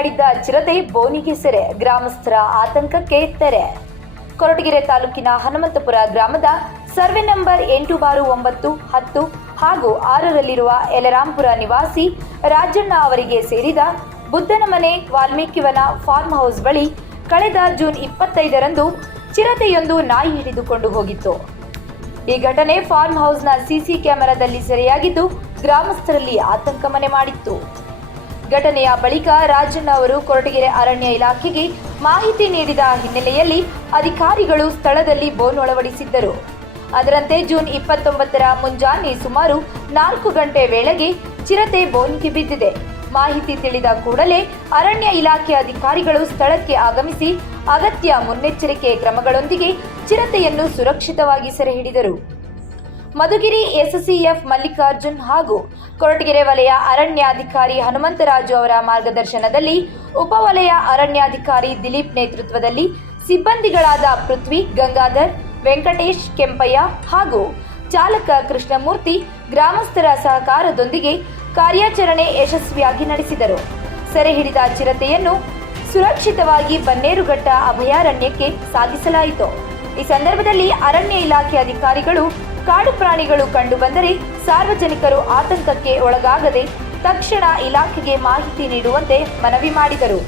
ಬೇಟೆಯಾಡಿದ್ದ ಚಿರತೆ ಬೋನಿಗೆ ಸೆರೆ, ಗ್ರಾಮಸ್ಥರ ಆತಂಕಕ್ಕೆ ತೆರೆ. ಕೊರಟಗೆರೆ ತಾಲೂಕಿನ ಹನುಮಂತಪುರ ಗ್ರಾಮದ ಸರ್ವೆ ನಂಬರ್ 8 ಬಾರು 9, 10 ಹಾಗೂ 6ರಲ್ಲಿರುವ ಯಲರಾಂಪುರ ನಿವಾಸಿ ರಾಜಣ್ಣ ಅವರಿಗೆ ಸೇರಿದ ಬುದ್ಧನಮನೆ ವಾಲ್ಮೀಕಿವನ ಫಾರ್ಮ್ ಹೌಸ್ ಬಳಿ ಕಳೆದ ಜೂನ್ 25ರಂದು ಚಿರತೆಯೊಂದು ನಾಯಿ ಹಿಡಿದುಕೊಂಡು ಹೋಗಿತ್ತು. ಈ ಘಟನೆ ಫಾರ್ಮ್ ಹೌಸ್ನ ಸಿಸಿ ಕ್ಯಾಮೆರಾದಲ್ಲಿ ಸೆರೆಯಾಗಿದ್ದು ಗ್ರಾಮಸ್ಥರಲ್ಲಿ ಆತಂಕ ಮನೆ ಮಾಡಿತ್ತು. ಘಟನೆಯ ಬಳಿಕ ರಾಜಣ್ಣ ಅವರು ಕೊರಟಗೆರೆ ಅರಣ್ಯ ಇಲಾಖೆಗೆ ಮಾಹಿತಿ ನೀಡಿದ ಹಿನ್ನೆಲೆಯಲ್ಲಿ ಅಧಿಕಾರಿಗಳು ಸ್ಥಳದಲ್ಲಿ ಬೋನ್ ಅಳವಡಿಸಿದ್ದರು. ಅದರಂತೆ ಜೂನ್ 29ರ ಮುಂಜಾನೆ ಸುಮಾರು 4 ಗಂಟೆ ವೇಳೆಗೆ ಚಿರತೆ ಬೋನಿಗೆ ಬಿದ್ದಿದೆ. ಮಾಹಿತಿ ತಿಳಿದ ಕೂಡಲೇ ಅರಣ್ಯ ಇಲಾಖೆ ಅಧಿಕಾರಿಗಳು ಸ್ಥಳಕ್ಕೆ ಆಗಮಿಸಿ ಅಗತ್ಯ ಮುನ್ನೆಚ್ಚರಿಕೆ ಕ್ರಮಗಳೊಂದಿಗೆ ಚಿರತೆಯನ್ನು ಸುರಕ್ಷಿತವಾಗಿ ಸೆರೆ ಹಿಡಿದರು. ಮಧುಗಿರಿ ಎಸ್ಸಿಎಫ್ ಮಲ್ಲಿಕಾರ್ಜುನ್ ಹಾಗೂ ಕೊರಟಗೆರೆ ವಲಯ ಅರಣ್ಯಾಧಿಕಾರಿ ಹನುಮಂತರಾಜು ಅವರ ಮಾರ್ಗದರ್ಶನದಲ್ಲಿ ಉಪವಲಯ ಅರಣ್ಯಾಧಿಕಾರಿ ದಿಲೀಪ್ ನೇತೃತ್ವದಲ್ಲಿ ಸಿಬ್ಬಂದಿಗಳಾದ ಪೃಥ್ವಿ, ಗಂಗಾಧರ್, ವೆಂಕಟೇಶ್, ಕೆಂಪಯ್ಯ ಹಾಗೂ ಚಾಲಕ ಕೃಷ್ಣಮೂರ್ತಿ ಗ್ರಾಮಸ್ಥರ ಸಹಕಾರದೊಂದಿಗೆ ಕಾರ್ಯಾಚರಣೆ ಯಶಸ್ವಿಯಾಗಿ ನಡೆಸಿದರು. ಸೆರೆ ಹಿಡಿದ ಚಿರತೆಯನ್ನು ಸುರಕ್ಷಿತವಾಗಿ ಬನ್ನೇರುಘಟ್ಟ ಅಭಯಾರಣ್ಯಕ್ಕೆ ಸಾಗಿಸಲಾಯಿತು. ಈ ಸಂದರ್ಭದಲ್ಲಿ ಅರಣ್ಯ ಇಲಾಖೆ ಅಧಿಕಾರಿಗಳು ಕಾಡು ಪ್ರಾಣಿಗಳು ಕಂಡುಬಂದರೆ ಸಾರ್ವಜನಿಕರು ಆತಂಕಕ್ಕೆ ಒಳಗಾಗದೆ ತಕ್ಷಣ ಇಲಾಖೆಗೆ ಮಾಹಿತಿ ನೀಡುವಂತೆ ಮನವಿ ಮಾಡಿದರು.